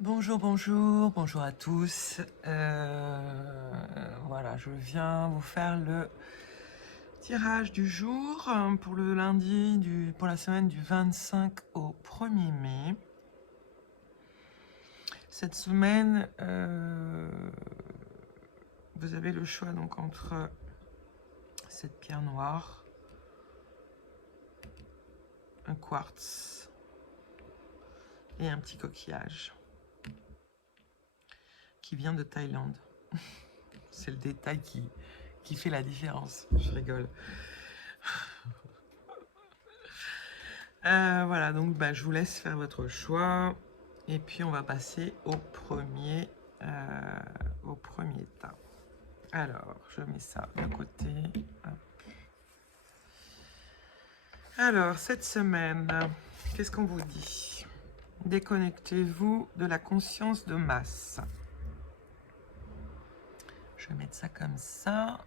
Bonjour, bonjour, bonjour à tous. Voilà, je viens vous faire le tirage du jour pour le lundi, pour la semaine du 25 au 1er mai. Cette semaine, vous avez le choix donc entre cette pierre noire, un quartz et un petit coquillage qui vient de Thaïlande. C'est le détail qui fait la différence. Je rigole. Voilà, donc je vous laisse faire votre choix. Et puis on va passer au premier tas. Alors, je mets ça de côté. Hop. Alors, cette semaine, qu'est-ce qu'on vous dit? Déconnectez-vous de la conscience de masse. Je vais mettre ça comme ça.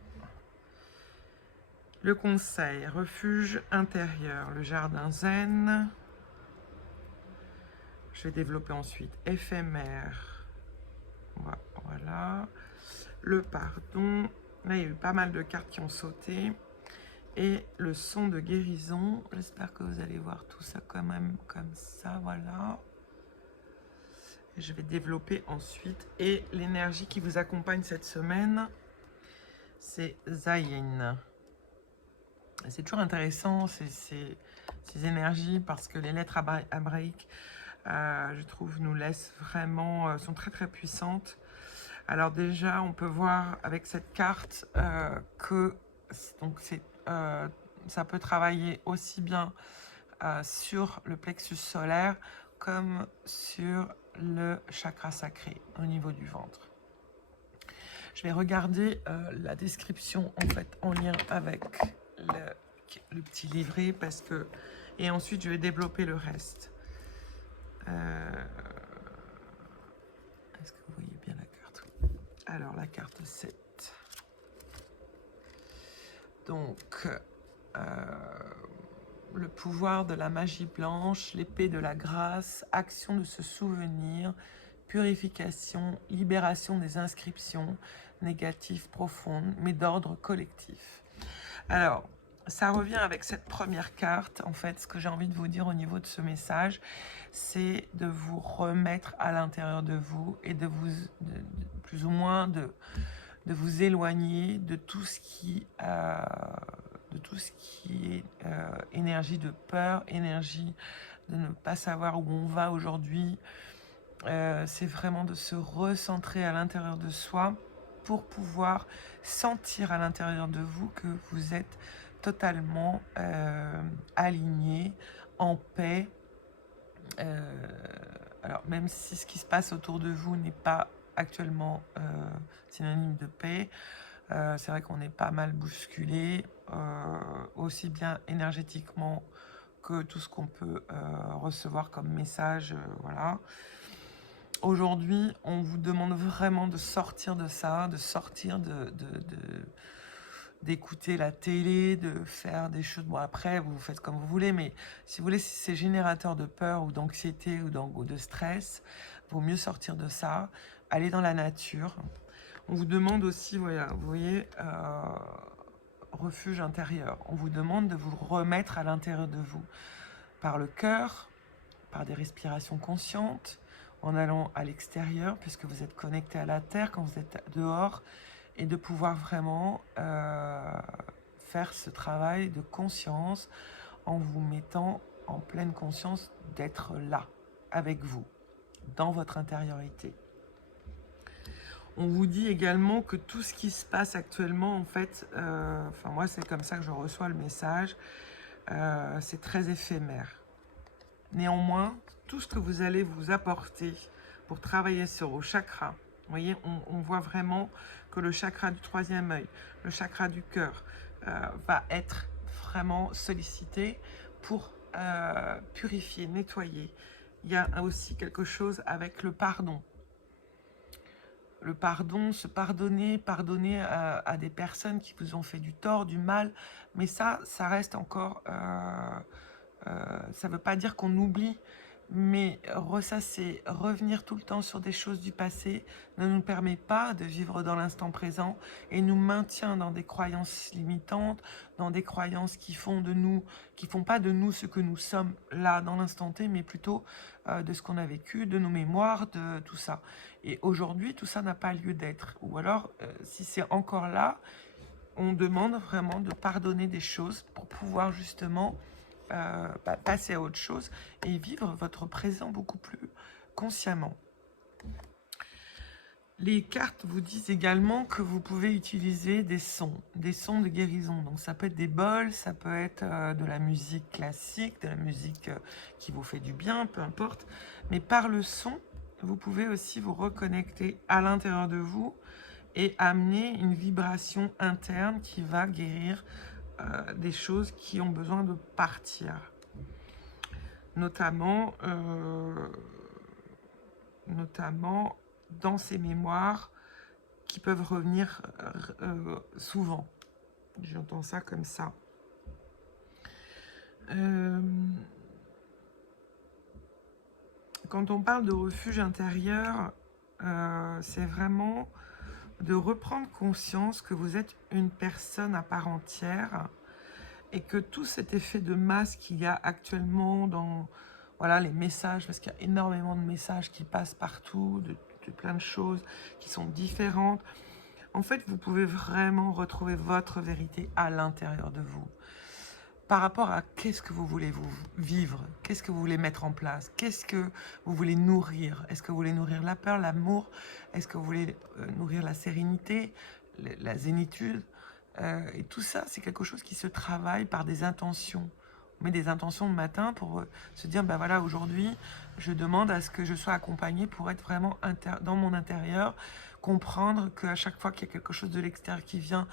Le conseil, refuge intérieur, le jardin zen. Je vais développer ensuite éphémère. Voilà. Le pardon. Là, il y a eu pas mal de cartes qui ont sauté. Et le son de guérison. J'espère que vous allez voir tout ça quand même comme ça. Voilà. Et je vais développer ensuite. Et l'énergie qui vous accompagne cette semaine, c'est Zayin. C'est toujours intéressant ces énergies parce que les lettres hébraïques, je trouve, nous laissent vraiment, sont très très puissantes. Alors déjà, on peut voir avec cette carte que donc ça peut travailler aussi bien sur le plexus solaire comme sur le chakra sacré au niveau du ventre. Je vais regarder la description en fait en lien avec le petit livret parce que et ensuite je vais développer le reste. Est-ce que vous voyez bien la carte? Alors la carte 7. Donc le pouvoir de la magie blanche, l'épée de la grâce, action de se souvenir, purification, libération des inscriptions négatives profondes, mais d'ordre collectif. Alors, ça revient avec cette première carte. En fait, ce que j'ai envie de vous dire au niveau de ce message, c'est de vous remettre à l'intérieur de vous et de plus ou moins de vous éloigner de tout ce qui est énergie de peur, énergie de ne pas savoir où on va aujourd'hui. C'est vraiment de se recentrer à l'intérieur de soi pour pouvoir sentir à l'intérieur de vous que vous êtes totalement aligné, en paix. Alors même si ce qui se passe autour de vous n'est pas actuellement synonyme de paix, c'est vrai qu'on est pas mal bousculé, aussi bien énergétiquement que tout ce qu'on peut recevoir comme message, voilà. Aujourd'hui, on vous demande vraiment de sortir de ça, de sortir d'écouter la télé, de faire des choses. Bon, après, vous faites comme vous voulez, mais si vous voulez, si c'est générateur de peur ou d'anxiété ou de stress, il vaut mieux sortir de ça, aller dans la nature. On vous demande aussi, voilà, vous voyez, refuge intérieur. On vous demande de vous remettre à l'intérieur de vous, par le cœur, par des respirations conscientes, en allant à l'extérieur, puisque vous êtes connecté à la terre quand vous êtes dehors, et de pouvoir vraiment faire ce travail de conscience en vous mettant en pleine conscience d'être là, avec vous, dans votre intériorité. On vous dit également que tout ce qui se passe actuellement, en fait, enfin moi c'est comme ça que je reçois le message, c'est très éphémère. Néanmoins, tout ce que vous allez vous apporter pour travailler sur vos chakras, vous voyez, on voit vraiment que le chakra du troisième œil, le chakra du cœur, va être vraiment sollicité pour purifier, nettoyer. Il y a aussi quelque chose avec le pardon. Le pardon, se pardonner, pardonner à des personnes qui vous ont fait du tort, du mal, mais ça reste encore... ça ne veut pas dire qu'on oublie, Mais ressasser, revenir tout le temps sur des choses du passé ne nous permet pas de vivre dans l'instant présent et nous maintient dans des croyances limitantes, dans des croyances qui font de nous, qui font pas de nous ce que nous sommes là dans l'instant T, mais plutôt de ce qu'on a vécu, de nos mémoires, de tout ça. Et aujourd'hui, tout ça n'a pas lieu d'être. Ou alors, si c'est encore là, on demande vraiment de pardonner des choses pour pouvoir justement passer à autre chose et vivre votre présent beaucoup plus consciemment. Les cartes vous disent également que vous pouvez utiliser des sons de guérison. Donc ça peut être des bols, ça peut être de la musique classique, de la musique qui vous fait du bien, peu importe. Mais par le son, vous pouvez aussi vous reconnecter à l'intérieur de vous et amener une vibration interne qui va guérir des choses qui ont besoin de partir. Notamment dans ces mémoires qui peuvent revenir souvent. J'entends ça comme ça. Quand on parle de refuge intérieur, c'est vraiment de reprendre conscience que vous êtes une personne à part entière et que tout cet effet de masse qu'il y a actuellement dans voilà, les messages, parce qu'il y a énormément de messages qui passent partout, de plein de choses qui sont différentes. En fait, vous pouvez vraiment retrouver votre vérité à l'intérieur de vous. Par rapport à qu'est-ce que vous voulez vous vivre, qu'est-ce que vous voulez mettre en place, qu'est-ce que vous voulez nourrir. Est-ce que vous voulez nourrir la peur, l'amour? Est-ce que vous voulez nourrir la sérénité, la zénitude? Et tout ça, c'est quelque chose qui se travaille par des intentions. On met des intentions le matin pour se dire, ben voilà, aujourd'hui, je demande à ce que je sois accompagnée pour être vraiment dans mon intérieur, comprendre qu'à chaque fois qu'il y a quelque chose de l'extérieur qui vient,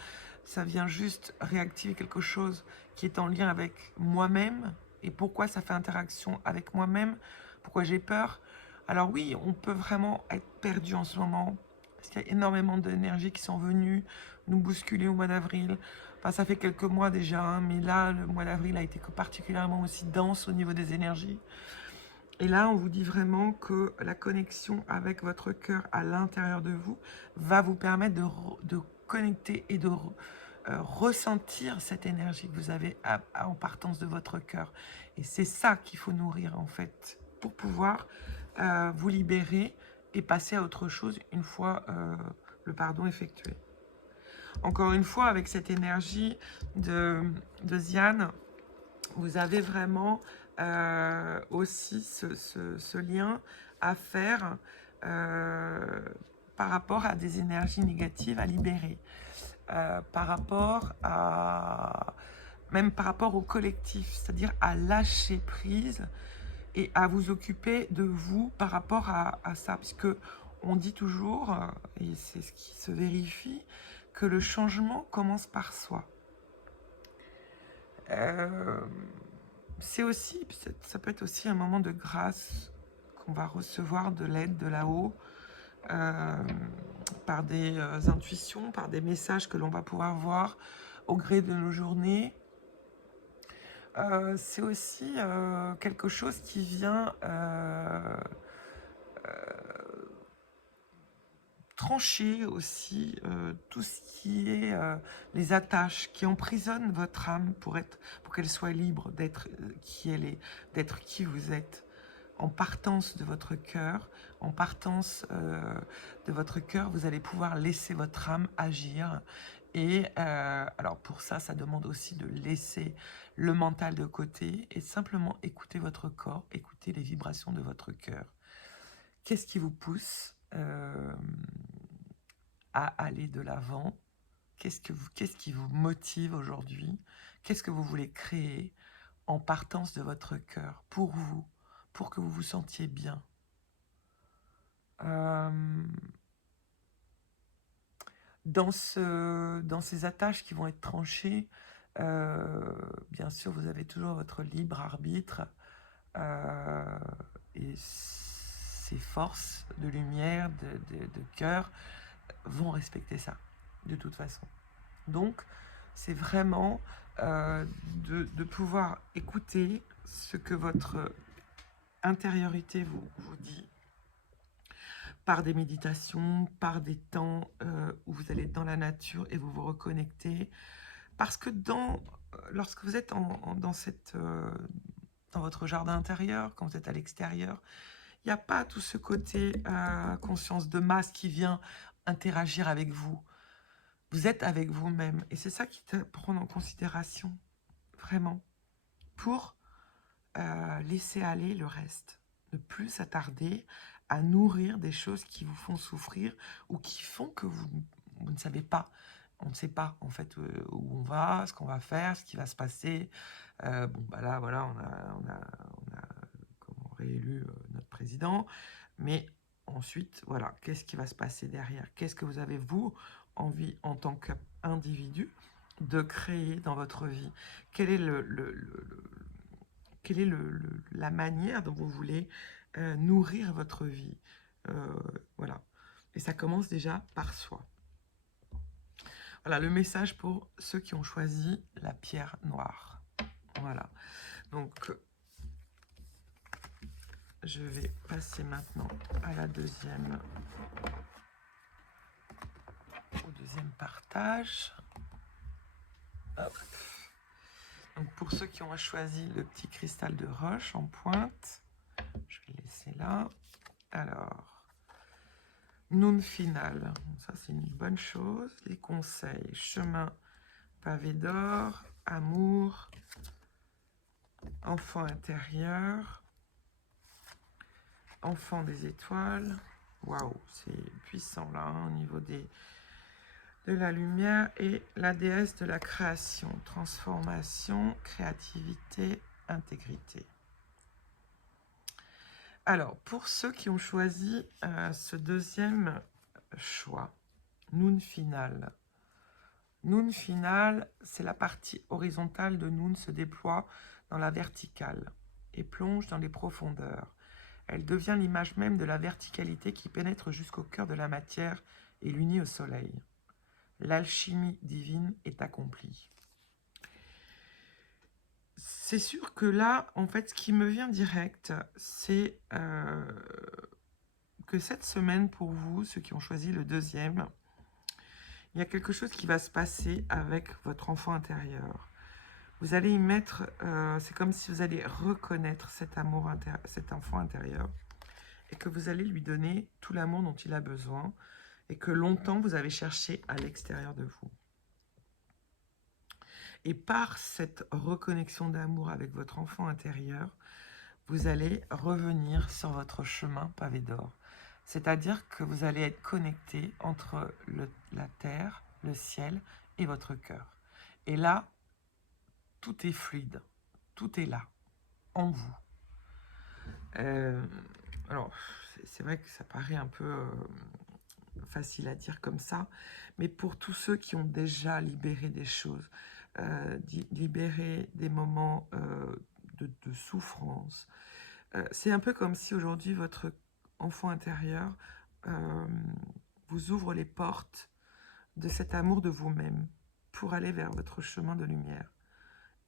ça vient juste réactiver quelque chose qui est en lien avec moi-même et pourquoi ça fait interaction avec moi-même, pourquoi j'ai peur. Alors oui, on peut vraiment être perdu en ce moment, parce qu'il y a énormément d'énergies qui sont venues nous bousculer au mois d'avril. Enfin, ça fait quelques mois déjà, hein, mais là, le mois d'avril a été particulièrement aussi dense au niveau des énergies. Et là, on vous dit vraiment que la connexion avec votre cœur à l'intérieur de vous va vous permettre de connecter et de ressentir cette énergie que vous avez en partance de votre cœur. Et c'est ça qu'il faut nourrir, en fait, pour pouvoir vous libérer et passer à autre chose une fois le pardon effectué. Encore une fois, avec cette énergie de Ziane, vous avez vraiment aussi ce lien à faire par rapport à des énergies négatives à libérer, par rapport à même par rapport au collectif, c'est-à-dire à lâcher prise et à vous occuper de vous par rapport à ça, puisque on dit toujours, et c'est ce qui se vérifie, que le changement commence par soi. C'est aussi, ça peut être aussi un moment de grâce qu'on va recevoir de l'aide de là-haut, par des intuitions, par des messages que l'on va pouvoir voir au gré de nos journées. C'est aussi quelque chose qui vient trancher aussi tout ce qui est les attaches qui emprisonnent votre âme pour qu'elle soit libre d'être qui elle est, d'être qui vous êtes. En partance de votre cœur, en partance de votre cœur, vous allez pouvoir laisser votre âme agir. Et alors pour ça, ça demande aussi de laisser le mental de côté et simplement écouter votre corps, écouter les vibrations de votre cœur. Qu'est-ce qui vous pousse à aller de l'avant? Qu'est-ce qui vous motive aujourd'hui? Qu'est-ce que vous voulez créer en partance de votre cœur, pour vous, pour que vous vous sentiez bien? Dans ces attaches qui vont être tranchées, bien sûr, vous avez toujours votre libre arbitre et ces forces de lumière, de cœur, vont respecter ça, de toute façon. Donc, c'est vraiment de pouvoir écouter ce que votre intériorité vous dit, par des méditations, par des temps où vous allez dans la nature et vous vous reconnectez. Parce que lorsque vous êtes dans votre jardin intérieur, quand vous êtes à l'extérieur, il n'y a pas tout ce côté conscience de masse qui vient interagir avec vous. Vous êtes avec vous-même. Et c'est ça qu'il faut prendre en considération, vraiment, pour laisser aller le reste. Ne plus s'attarder à nourrir des choses qui vous font souffrir ou qui font que vous ne savez pas. On ne sait pas, en fait, où on va, ce qu'on va faire, ce qui va se passer. Bon, bah là, voilà, on a réélu notre président. Mais ensuite, voilà, qu'est-ce qui va se passer derrière? Qu'est-ce que vous avez, vous, envie, en tant qu'individu, de créer dans votre vie? Quelle est la manière dont vous voulez nourrir votre vie? Voilà. Et ça commence déjà par soi. Voilà, le message pour ceux qui ont choisi la pierre noire. Voilà. Donc, je vais passer maintenant au deuxième partage. Hop. Donc, pour ceux qui ont choisi le petit cristal de roche en pointe, je vais le laisser là. Alors, Noun final, ça c'est une bonne chose. Les conseils, chemin pavé d'or, amour, enfant intérieur, enfant des étoiles. Waouh, c'est puissant là, hein, au niveau de la lumière, et la déesse de la création, transformation, créativité, intégrité. Alors, pour ceux qui ont choisi ce deuxième choix, Noun final. Noun final, c'est la partie horizontale de Noun se déploie dans la verticale et plonge dans les profondeurs. Elle devient l'image même de la verticalité qui pénètre jusqu'au cœur de la matière et l'unit au soleil. L'alchimie divine est accomplie. C'est sûr que là, en fait, ce qui me vient direct, c'est que cette semaine, pour vous, ceux qui ont choisi le deuxième, il y a quelque chose qui va se passer avec votre enfant intérieur. Vous allez y mettre, c'est comme si vous allez reconnaître cet amour, cet enfant intérieur, et que vous allez lui donner tout l'amour dont il a besoin, et que longtemps vous avez cherché à l'extérieur de vous. Et par cette reconnexion d'amour avec votre enfant intérieur, vous allez revenir sur votre chemin pavé d'or. C'est-à-dire que vous allez être connecté entre la terre, le ciel et votre cœur. Et là, tout est fluide, tout est là, en vous. Alors, c'est vrai que ça paraît un peu facile à dire comme ça, mais pour tous ceux qui ont déjà libéré des choses, libéré des moments de souffrance, c'est un peu comme si aujourd'hui votre enfant intérieur vous ouvre les portes de cet amour de vous-même pour aller vers votre chemin de lumière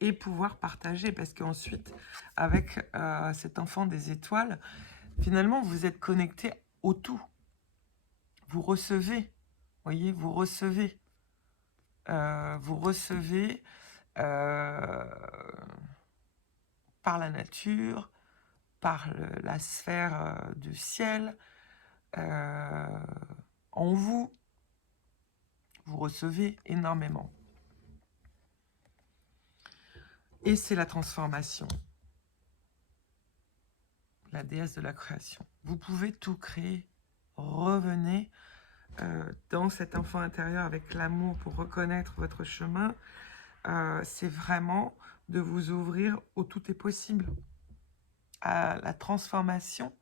et pouvoir partager, parce qu'ensuite, avec cet enfant des étoiles, finalement, vous êtes connecté au tout. Vous recevez, voyez, vous recevez par la nature, par la sphère du ciel, en vous, vous recevez énormément. Et c'est la transformation, la déesse de la création. Vous pouvez tout créer. Revenez dans cet enfant intérieur avec l'amour pour reconnaître votre chemin. C'est vraiment de vous ouvrir au tout est possible, à la transformation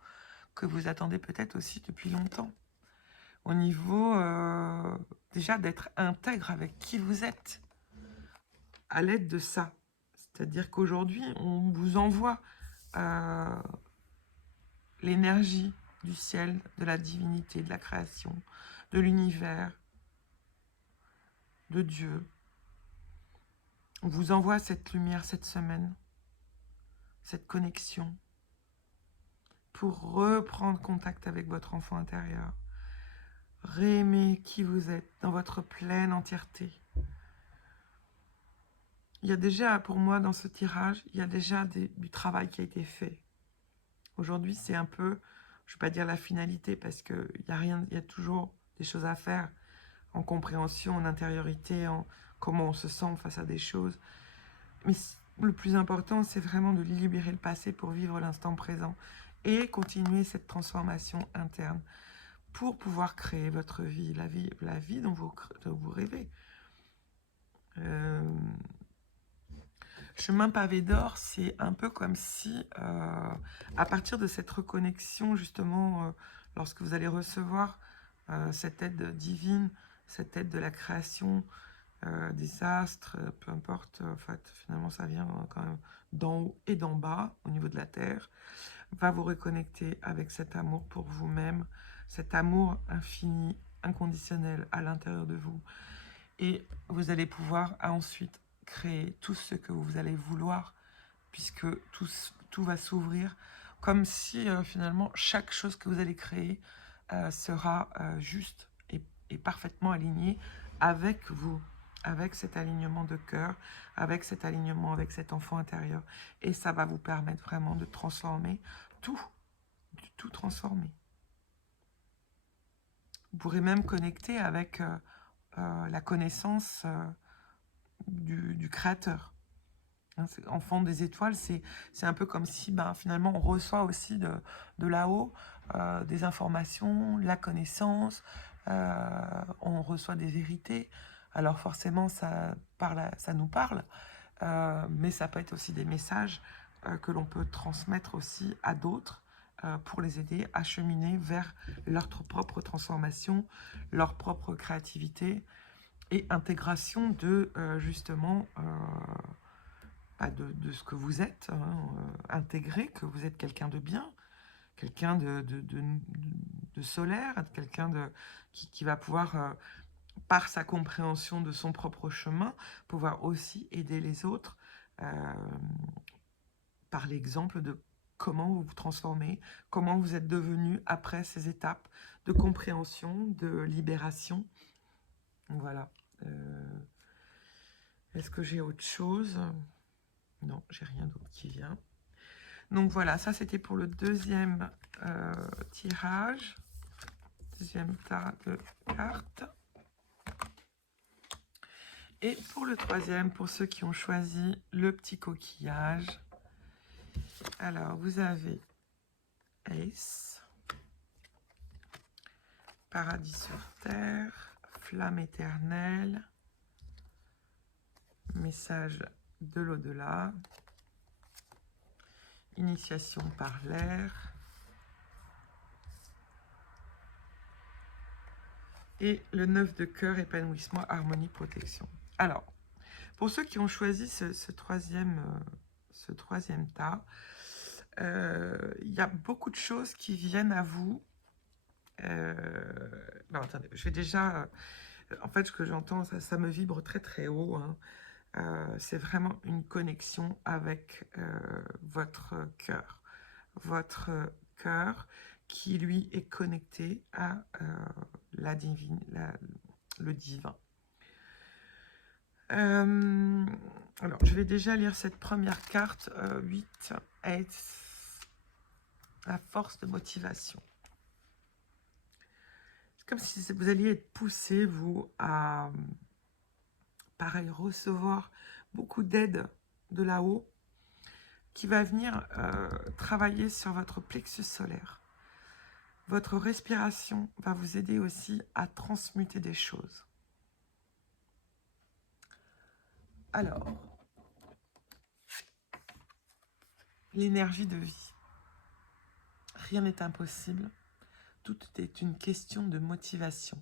que vous attendez peut-être aussi depuis longtemps. Au niveau déjà d'être intègre avec qui vous êtes, à l'aide de ça. C'est-à-dire qu'aujourd'hui, on vous envoie l'énergie du ciel, de la divinité, de la création, de l'univers, de Dieu. On vous envoie cette lumière cette semaine, cette connexion. pour reprendre contact avec votre enfant intérieur. Réaimer qui vous êtes dans votre pleine entièreté. Il y a déjà, pour moi, dans ce tirage, il y a déjà du travail qui a été fait. Aujourd'hui, c'est un peu, je ne vais pas dire la finalité, parce qu'il y a toujours des choses à faire en compréhension, en intériorité, en comment on se sent face à des choses. Mais le plus important, c'est vraiment de libérer le passé pour vivre l'instant présent et continuer cette transformation interne pour pouvoir créer votre vie, la vie dont vous rêvez. Chemin pavé d'or, c'est un peu comme si, à partir de cette reconnexion, justement, lorsque vous allez recevoir cette aide divine, cette aide de la création, des astres, peu importe, en fait, finalement, ça vient quand même d'en haut et d'en bas, au niveau de la Terre, va vous reconnecter avec cet amour pour vous-même, cet amour infini, inconditionnel à l'intérieur de vous. Et vous allez pouvoir ensuite créer tout ce que vous allez vouloir, puisque tout va s'ouvrir, comme si finalement chaque chose que vous allez créer sera juste et parfaitement alignée avec vous, avec cet alignement de cœur, avec cet alignement avec cet enfant intérieur. Et ça va vous permettre vraiment de transformer tout transformer. Vous pourrez même connecter avec la connaissance du créateur. Hein, enfant des étoiles, c'est un peu comme si finalement on reçoit aussi de là-haut des informations, la connaissance, on reçoit des vérités. Alors forcément, ça nous parle, mais ça peut être aussi des messages que l'on peut transmettre aussi à d'autres pour les aider à cheminer vers leur propre transformation, leur propre créativité et intégration de justement de ce que vous êtes, hein, intégrer que vous êtes quelqu'un de bien, quelqu'un de solaire, quelqu'un qui va pouvoir, par sa compréhension de son propre chemin, pouvoir aussi aider les autres par l'exemple de comment vous vous transformez, comment vous êtes devenu après ces étapes de compréhension, de libération. Voilà. Est-ce que j'ai autre chose? Non, j'ai rien d'autre qui vient. Donc voilà, ça c'était pour le deuxième tirage. Deuxième tas de cartes. Et pour le troisième, pour ceux qui ont choisi le petit coquillage, alors vous avez Ace, Paradis sur Terre, Flamme éternelle, Message de l'au-delà, Initiation par l'air, et le 9 de cœur, épanouissement, harmonie, protection. Alors, pour ceux qui ont choisi ce troisième tas, il y a beaucoup de choses qui viennent à vous. Non, attendez, je vais déjà... en fait, ce que j'entends, ça me vibre très très haut. Hein. C'est vraiment une connexion avec votre cœur. Votre cœur qui, lui, est connecté à le divin. Alors, je vais déjà lire cette première carte, 8, 8, la force de motivation. C'est comme si vous alliez être poussé, vous, à, pareil, recevoir beaucoup d'aide de là-haut, qui va venir travailler sur votre plexus solaire. Votre respiration va vous aider aussi à transmuter des choses. Alors, l'énergie de vie. Rien n'est impossible. Tout est une question de motivation,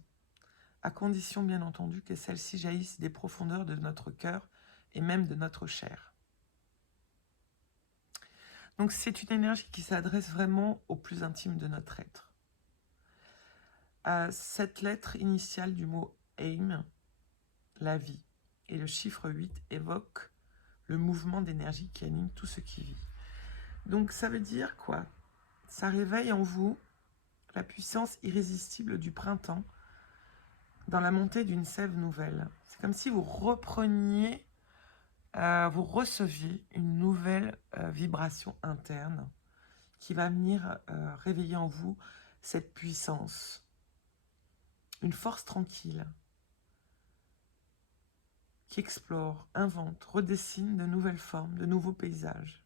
à condition bien entendu que celle-ci jaillisse des profondeurs de notre cœur et même de notre chair. Donc c'est une énergie qui s'adresse vraiment au plus intime de notre être. Cette lettre initiale du mot aim, la vie, et le chiffre 8 évoque le mouvement d'énergie qui anime tout ce qui vit. Donc ça veut dire quoi? ça réveille en vous la puissance irrésistible du printemps dans la montée d'une sève nouvelle. C'est comme si vous repreniez, vous receviez une nouvelle vibration interne qui va venir réveiller en vous cette puissance, une force tranquille qui explore, invente, redessine de nouvelles formes, de nouveaux paysages.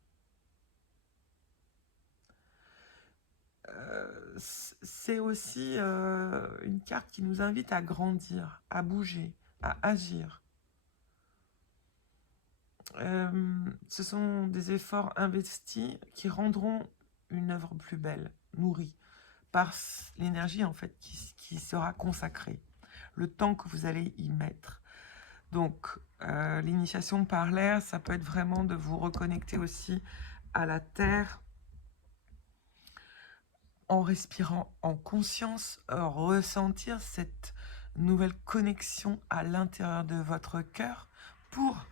C'est aussi une carte qui nous invite à grandir, à bouger, à agir. Ce sont des efforts investis qui rendront une œuvre plus belle, nourrie, par l'énergie en fait qui sera consacrée, le temps que vous allez y mettre. Donc, l'initiation par l'air, ça peut être vraiment de vous reconnecter aussi à la terre, en respirant en conscience, ressentir cette nouvelle connexion à l'intérieur de votre cœur pour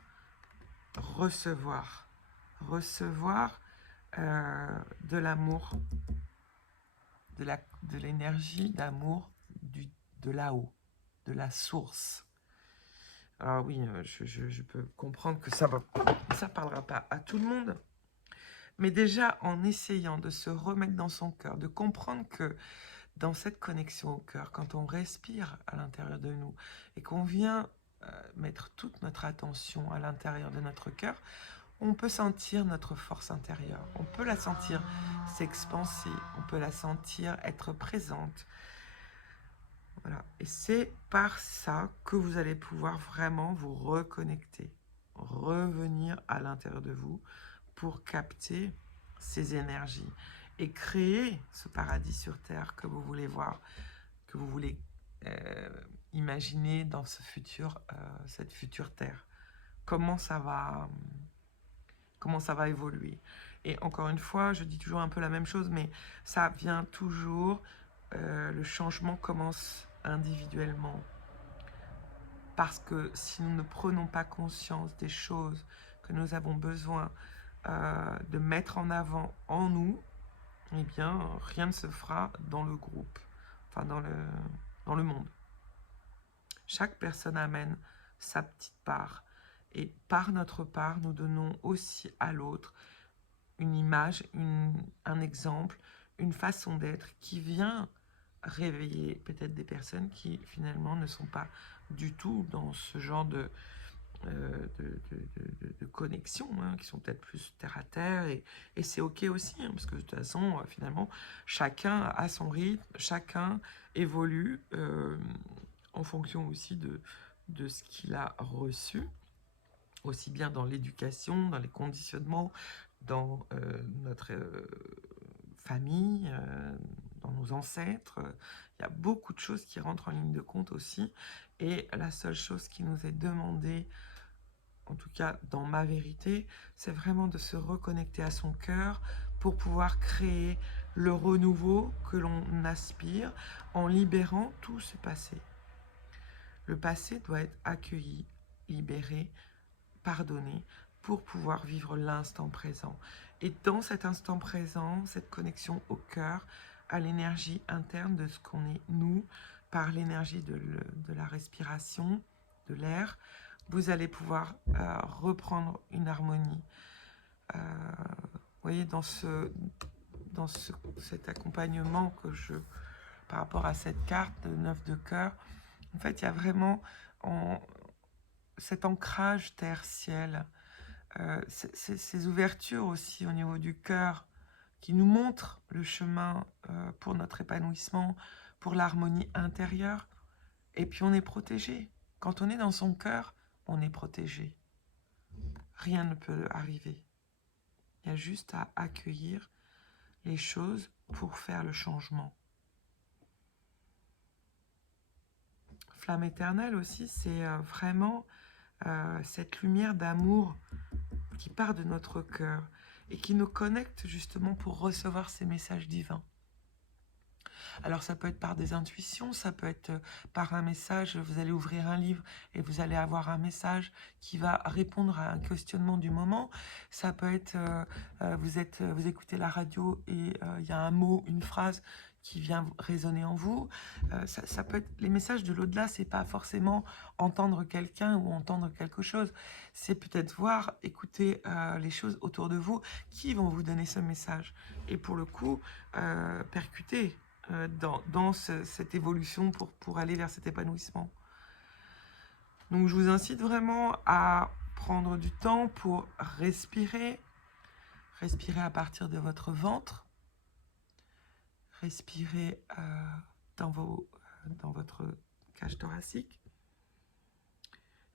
recevoir de l'amour, de l'énergie d'amour de là-haut, de la source. Alors oui, je peux comprendre que ça parlera pas à tout le monde, mais déjà en essayant de se remettre dans son cœur, de comprendre que dans cette connexion au cœur, quand on respire à l'intérieur de nous et qu'on vient mettre toute notre attention à l'intérieur de notre cœur, on peut sentir notre force intérieure, on peut la sentir s'expanser, on peut la sentir être présente. Voilà. Et c'est par ça que vous allez pouvoir vraiment vous reconnecter, revenir à l'intérieur de vous pour capter ces énergies et créer ce paradis sur Terre que vous voulez voir, que vous voulez imaginer dans cette future Terre. Comment ça va évoluer. Et encore une fois, je dis toujours un peu la même chose, mais ça vient toujours, le changement commence individuellement. Parce que si nous ne prenons pas conscience des choses que nous avons besoin de mettre en avant en nous, eh bien, rien ne se fera dans le groupe, enfin dans le monde. Chaque personne amène sa petite part. Et par notre part, nous donnons aussi à l'autre une image, un exemple, une façon d'être qui vient réveiller peut-être des personnes qui finalement ne sont pas du tout dans ce genre de connexion, hein, qui sont peut-être plus terre à terre, et c'est ok aussi, hein, parce que de toute façon, finalement, chacun a son rythme, chacun évolue en fonction aussi de ce qu'il a reçu, aussi bien dans l'éducation, dans les conditionnements, dans notre famille, dans nos ancêtres. Il y a beaucoup de choses qui rentrent en ligne de compte aussi. Et la seule chose qui nous est demandée, en tout cas dans ma vérité, c'est vraiment de se reconnecter à son cœur pour pouvoir créer le renouveau que l'on aspire en libérant tout ce passé. Le passé doit être accueilli, libéré, pardonné pour pouvoir vivre l'instant présent. Et dans cet instant présent, cette connexion au cœur, à l'énergie interne de ce qu'on est nous, par l'énergie de la respiration, de l'air, vous allez pouvoir reprendre une harmonie. Vous voyez, dans cet accompagnement que par rapport à cette carte de 9 de cœur, en fait, il y a vraiment cet ancrage terre-ciel, ces ouvertures aussi au niveau du cœur qui nous montrent le chemin pour notre épanouissement, pour l'harmonie intérieure. Et puis on est protégé. Quand on est dans son cœur, on est protégé. Rien ne peut arriver. Il y a juste à accueillir les choses pour faire le changement. Flamme éternelle aussi, c'est vraiment cette lumière d'amour qui part de notre cœur et qui nous connecte justement pour recevoir ces messages divins. Alors ça peut être par des intuitions, ça peut être par un message, vous allez ouvrir un livre et vous allez avoir un message qui va répondre à un questionnement du moment. Ça peut être, vous écoutez la radio et il y a un mot, une phrase qui vient résonner en vous. Ça peut être les messages de l'au-delà, c'est pas forcément entendre quelqu'un ou entendre quelque chose. C'est peut-être voir, écouter les choses autour de vous qui vont vous donner ce message. Et pour le coup, percuter dans cette évolution pour aller vers cet épanouissement. Donc je vous incite vraiment à prendre du temps pour respirer. Respirer à partir de votre ventre. Respirez dans votre cage thoracique.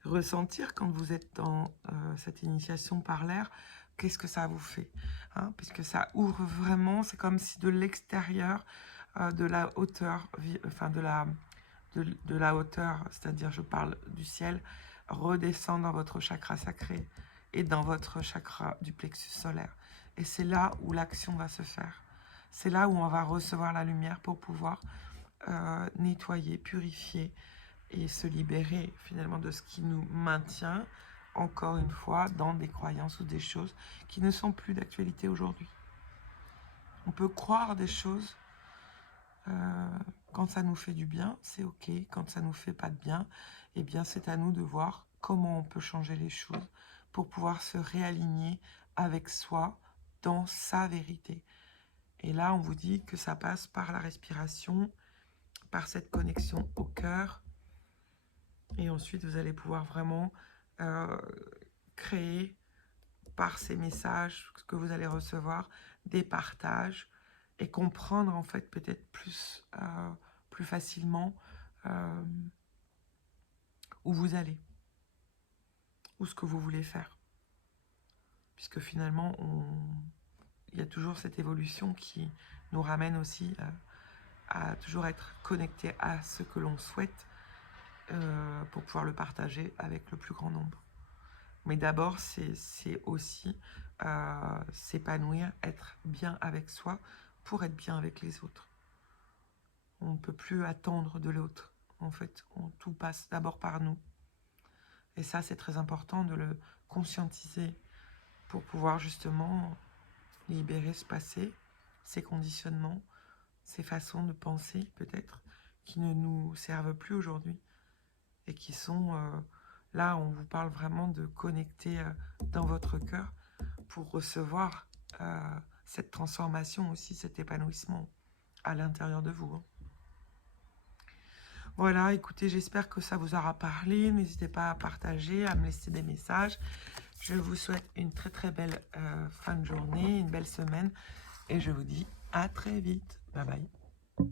Ressentir quand vous êtes dans cette initiation par l'air, qu'est-ce que ça vous fait, hein, puisque ça ouvre vraiment, c'est comme si de l'extérieur, de la hauteur, enfin de la hauteur, c'est-à-dire je parle du ciel, redescend dans votre chakra sacré et dans votre chakra du plexus solaire. Et c'est là où l'action va se faire. C'est là où on va recevoir la lumière pour pouvoir nettoyer, purifier et se libérer finalement de ce qui nous maintient, encore une fois, dans des croyances ou des choses qui ne sont plus d'actualité aujourd'hui. On peut croire des choses quand ça nous fait du bien, c'est ok. Quand ça nous fait pas de bien, eh bien c'est à nous de voir comment on peut changer les choses pour pouvoir se réaligner avec soi dans sa vérité. Et là, on vous dit que ça passe par la respiration, par cette connexion au cœur. Et ensuite, vous allez pouvoir vraiment créer par ces messages que vous allez recevoir des partages et comprendre en fait peut-être plus facilement où vous allez, ou ce que vous voulez faire. Puisque finalement, il y a toujours cette évolution qui nous ramène aussi à toujours être connecté à ce que l'on souhaite pour pouvoir le partager avec le plus grand nombre. Mais d'abord, c'est aussi s'épanouir, être bien avec soi pour être bien avec les autres. On ne peut plus attendre de l'autre. En fait, tout passe d'abord par nous. Et ça, c'est très important de le conscientiser pour pouvoir justement libérer ce passé, ces conditionnements, ces façons de penser peut-être qui ne nous servent plus aujourd'hui et qui sont... là, on vous parle vraiment de connecter dans votre cœur pour recevoir cette transformation aussi, cet épanouissement à l'intérieur de vous. Voilà, écoutez, j'espère que ça vous aura parlé. N'hésitez pas à partager, à me laisser des messages. Je vous souhaite une très très belle fin de journée, une belle semaine. Et je vous dis à très vite. Bye bye.